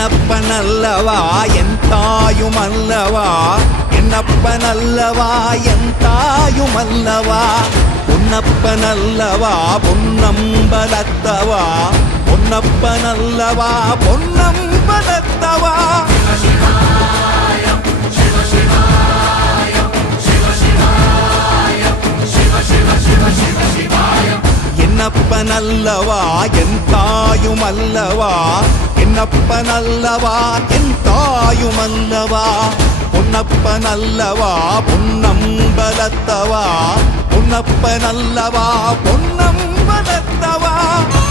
என்னப்பனல்லவா என் தாயுமல்லவா, என்னப்பனல்லவா என் தாயுமல்லவா, பொன்னப்பனல்லவா பொன்னம்பலத்தவா, பொன்னப்பனல்லவா பொன்னம்பலத்தவா. என்னப்பனல்லவா என் தாயுமல்லவா, என்னப்பனல்லவா என் தாயுமல்லவா, பொன்னப்பனல்லவா பொன்னம்பலத்தவா, பொன்னப்பனல்லவா பொன்னம்பலத்தவா.